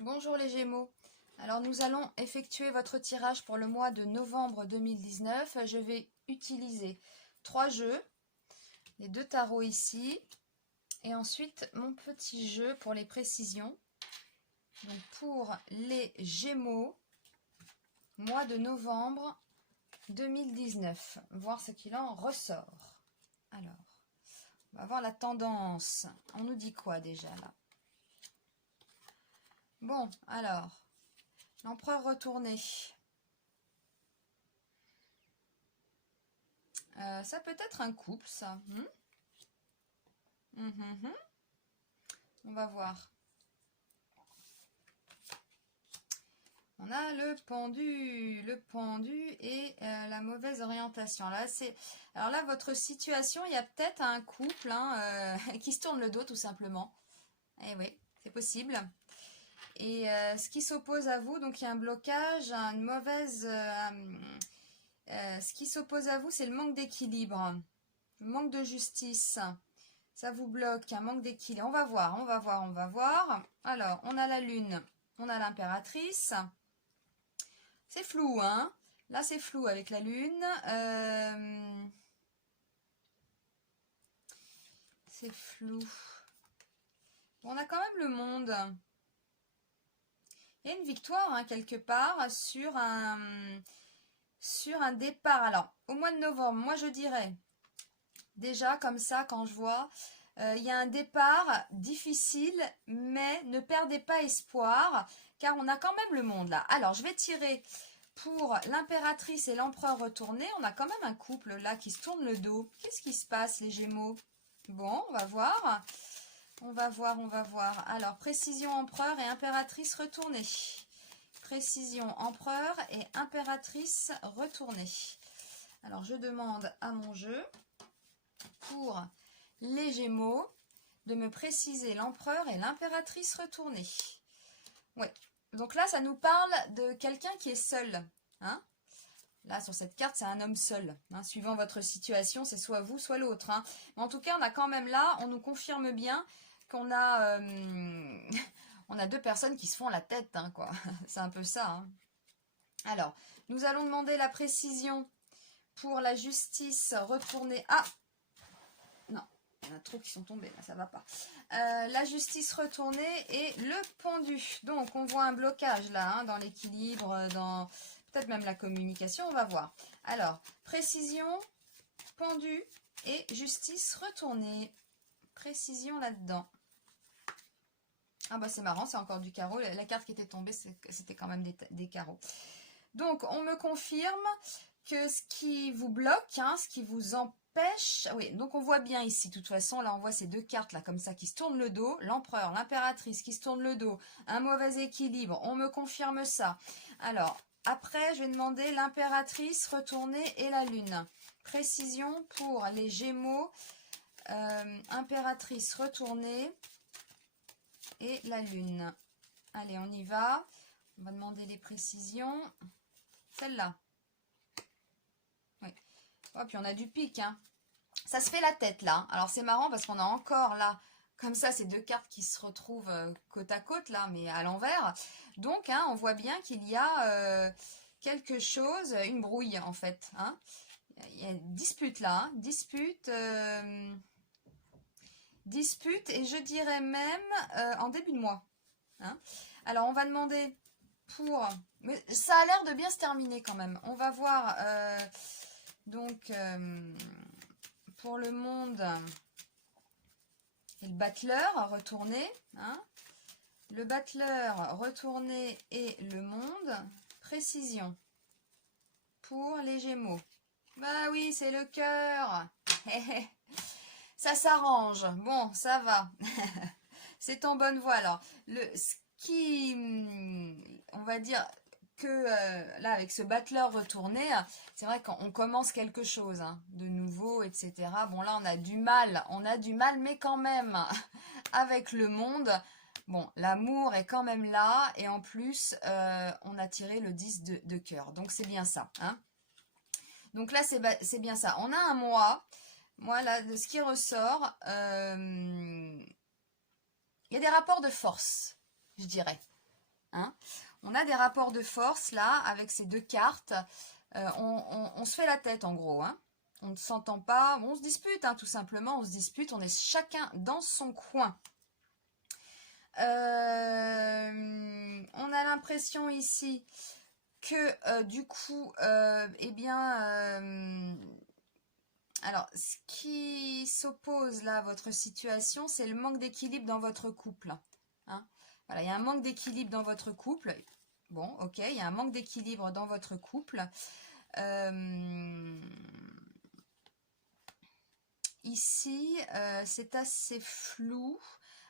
Bonjour les Gémeaux. Alors nous allons effectuer votre tirage pour le mois de novembre 2019. Je vais utiliser 3 jeux, les 2 tarots ici, et ensuite mon petit jeu pour les précisions. Donc pour les Gémeaux, mois de novembre 2019, voir ce qu'il en ressort. Alors, on va voir la tendance. On nous dit quoi déjà là? Bon, alors, l'empereur retourné. Ça peut être un couple, ça. On va voir. On a le pendu et la mauvaise orientation. Là, alors là, votre situation, il y a peut-être un couple qui se tourne le dos, tout simplement. Eh oui, c'est possible. Et ce qui s'oppose à vous, donc il y a un blocage, une mauvaise... ce qui s'oppose à vous, c'est le manque d'équilibre, le manque de justice. Ça vous bloque, un manque d'équilibre. On va voir. Alors, on a la lune, on a l'impératrice. C'est flou, hein? Là, c'est flou avec la lune. C'est flou. Bon, on a quand même le monde. Il y a une victoire, hein, quelque part, sur un départ. Alors, au mois de novembre, moi, je dirais, déjà, comme ça, quand je vois, il y a un départ difficile, mais ne perdez pas espoir, car on a quand même le monde, là. Alors, je vais tirer pour l'impératrice et l'empereur retourné. On a quand même un couple, là, qui se tourne le dos. Qu'est-ce qui se passe, les Gémeaux? Bon, on va voir. On va voir. Alors, précision empereur et impératrice retournée. Précision empereur et impératrice retournée. Alors, je demande à mon jeu, pour les Gémeaux, de me préciser l'empereur et l'impératrice retournée. Ouais. Donc là, ça nous parle de quelqu'un qui est seul. Hein? Là, sur cette carte, c'est un homme seul. Hein, suivant votre situation, c'est soit vous, soit l'autre. Hein. Mais en tout cas, on a quand même là, on nous confirme bien qu'on a, on a 2 personnes qui se font la tête. Hein, quoi. C'est un peu ça. Hein. Alors, nous allons demander la précision pour la justice retournée. Ah! Non, il y en a trop qui sont tombés, là, ça va pas. La justice retournée et le pendu. Donc, on voit un blocage là, hein, dans l'équilibre, dans peut-être même la communication, on va voir. Alors, précision, pendu et justice retournée. Précision là-dedans. Ah bah c'est marrant, c'est encore du carreau. La carte qui était tombée, c'était quand même des carreaux. Donc, on me confirme que ce qui vous bloque, hein, ce qui vous empêche... Oui, donc on voit bien ici, de toute façon, là on voit ces 2 cartes là comme ça qui se tournent le dos. L'empereur, l'impératrice qui se tourne le dos. Un mauvais équilibre, on me confirme ça. Alors, après, je vais demander l'impératrice retournée et la lune. Précision pour les Gémeaux. Impératrice retournée et la lune. Allez, on y va. On va demander les précisions. Celle-là. Oui. Oh, puis on a du pic. Hein. Ça se fait la tête là. Alors c'est marrant parce qu'on a encore là, comme ça, ces 2 cartes qui se retrouvent côte à côte là, mais à l'envers. Donc, hein, on voit bien qu'il y a quelque chose, une brouille en fait. Hein. Il y a une dispute là. Hein. Dispute et je dirais même en début de mois. Hein. Alors on va demander pour... Mais ça a l'air de bien se terminer quand même. On va voir donc pour le monde et le battleur retourné. Hein. Le battleur retourné et le monde. Précision pour les Gémeaux. Bah oui, c'est le cœur. Ça s'arrange. Bon, ça va. C'est en bonne voie. Alors, ce qui, on va dire que là, avec ce battleur retourné, c'est vrai qu'on commence quelque chose hein, de nouveau, etc. Bon, là, on a du mal, mais quand même, avec le monde, bon, l'amour est quand même là, et en plus, on a tiré le 10 de cœur. Donc, c'est bien ça. Hein. Donc là, c'est bien ça. On a un mois. Moi, là, de ce qui ressort, il y a des rapports de force, je dirais. hein. On a des rapports de force, là, avec ces deux cartes. On se fait la tête, en gros, hein. On ne s'entend pas, on se dispute, hein, tout simplement, on se dispute, on est chacun dans son coin. On a l'impression ici que, du coup, eh bien... alors, ce qui s'oppose là à votre situation, c'est le manque d'équilibre dans votre couple, hein. Voilà, il y a un manque d'équilibre dans votre couple. Bon, ok, il y a un manque d'équilibre dans votre couple. Ici, c'est assez flou.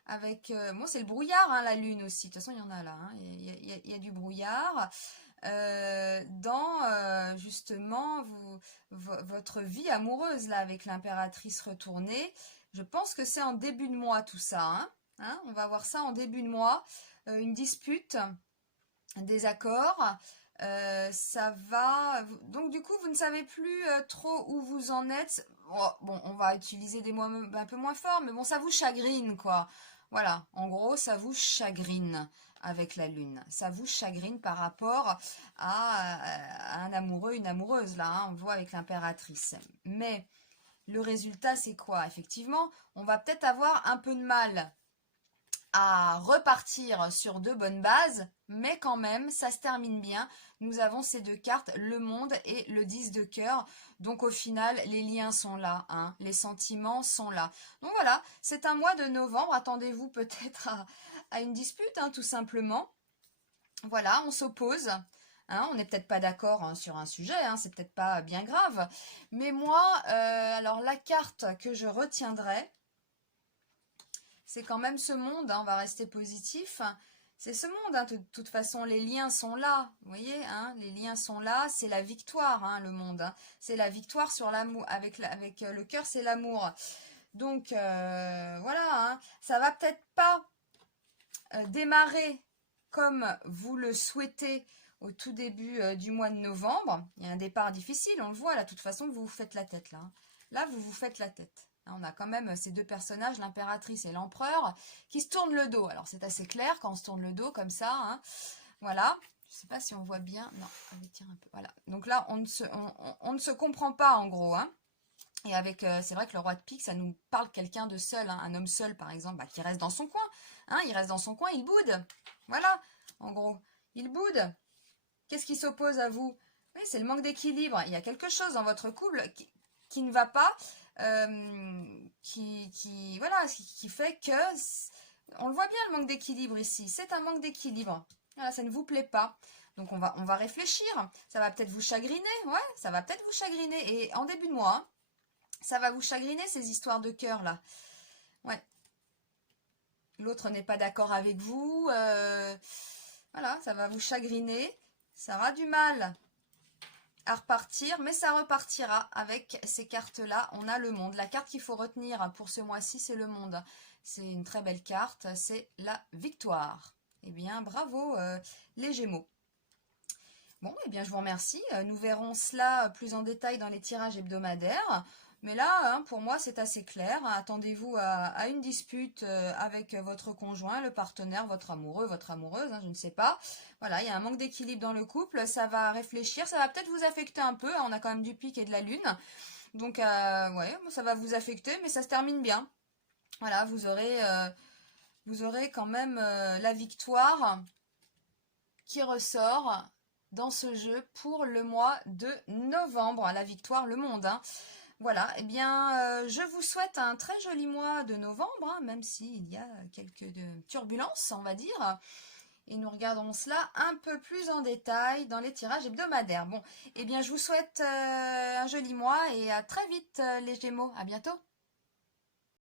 Avec, bon, c'est le brouillard, hein, la lune aussi. De toute façon, il y en a là, hein. Il y a du brouillard. Dans justement votre vie amoureuse là avec l'impératrice retournée. Je pense que c'est en début de mois tout ça, hein. Hein, on va voir ça en début de mois. Une dispute, un désaccord. Ça va... Donc du coup, vous ne savez plus trop où vous en êtes. Oh, bon, on va utiliser des mots un peu moins forts, mais bon, ça vous chagrine, quoi. Voilà, en gros, ça vous chagrine avec la lune. Ça vous chagrine par rapport à un amoureux, une amoureuse, là, hein, on le voit avec l'impératrice. Mais le résultat, c'est quoi? Effectivement, on va peut-être avoir un peu de mal à repartir sur de bonnes bases, mais quand même, ça se termine bien. Nous avons ces deux cartes, le monde et le 10 de cœur. Donc au final, les liens sont là, hein, les sentiments sont là. Donc voilà, c'est un mois de novembre. Attendez-vous peut-être à une dispute, hein, tout simplement. Voilà, on s'oppose. Hein, on n'est peut-être pas d'accord, hein, sur un sujet, hein, c'est peut-être pas bien grave. Mais moi, alors la carte que je retiendrai, c'est quand même ce monde, hein, on va rester positif. C'est ce monde, hein, de toute façon, les liens sont là, vous voyez, hein, les liens sont là, c'est la victoire, hein, le monde. Hein, c'est la victoire sur l'amour, avec le cœur, c'est l'amour. Donc, voilà, hein, ça va peut-être pas démarrer comme vous le souhaitez au tout début du mois de novembre. Il y a un départ difficile, on le voit, là, de toute façon, vous vous faites la tête, là. Hein. Là, vous vous faites la tête. On a quand même ces deux personnages, l'impératrice et l'empereur, qui se tournent le dos. Alors, c'est assez clair quand on se tourne le dos comme ça. Hein. Voilà. Je ne sais pas si on voit bien. Non, allez, tiens un peu. Voilà. Donc là, on ne se comprend pas, en gros. Hein. Et avec, c'est vrai que le roi de pique, ça nous parle quelqu'un de seul. Hein. Un homme seul, par exemple, bah, qui reste dans son coin. Hein. Il reste dans son coin, il boude. Voilà, en gros. Il boude. Qu'est-ce qui s'oppose à vous? Oui, c'est le manque d'équilibre. Il y a quelque chose dans votre couple qui ne va pas... voilà, qui fait que on le voit bien, le manque d'équilibre ici, c'est un manque d'équilibre, voilà, ça ne vous plaît pas, donc on va réfléchir, ça va peut-être vous chagriner, ouais, ça va peut-être vous chagriner, et en début de mois, hein, ça va vous chagriner ces histoires de cœur là, ouais, l'autre n'est pas d'accord avec vous, voilà, ça va vous chagriner, ça aura du mal à repartir, mais ça repartira avec ces cartes-là. On a le monde. La carte qu'il faut retenir pour ce mois-ci, c'est le monde. C'est une très belle carte, c'est la victoire. Eh bien, bravo les Gémeaux. Bon, eh bien, je vous remercie. Nous verrons cela plus en détail dans les tirages hebdomadaires. Mais là, hein, pour moi, c'est assez clair. Attendez-vous à une dispute avec votre conjoint, le partenaire, votre amoureux, votre amoureuse, hein, je ne sais pas. Voilà, il y a un manque d'équilibre dans le couple. Ça va réfléchir, ça va peut-être vous affecter un peu. Hein, on a quand même du pic et de la lune. Donc, ouais, ça va vous affecter, mais ça se termine bien. Voilà, vous aurez quand même la victoire qui ressort dans ce jeu pour le mois de novembre. La victoire, le monde, hein. Voilà, eh bien, je vous souhaite un très joli mois de novembre, hein, même s'il y a quelques turbulences, on va dire. Et nous regardons cela un peu plus en détail dans les tirages hebdomadaires. Bon, eh bien, je vous souhaite un joli mois et à très vite, les Gémeaux. À bientôt.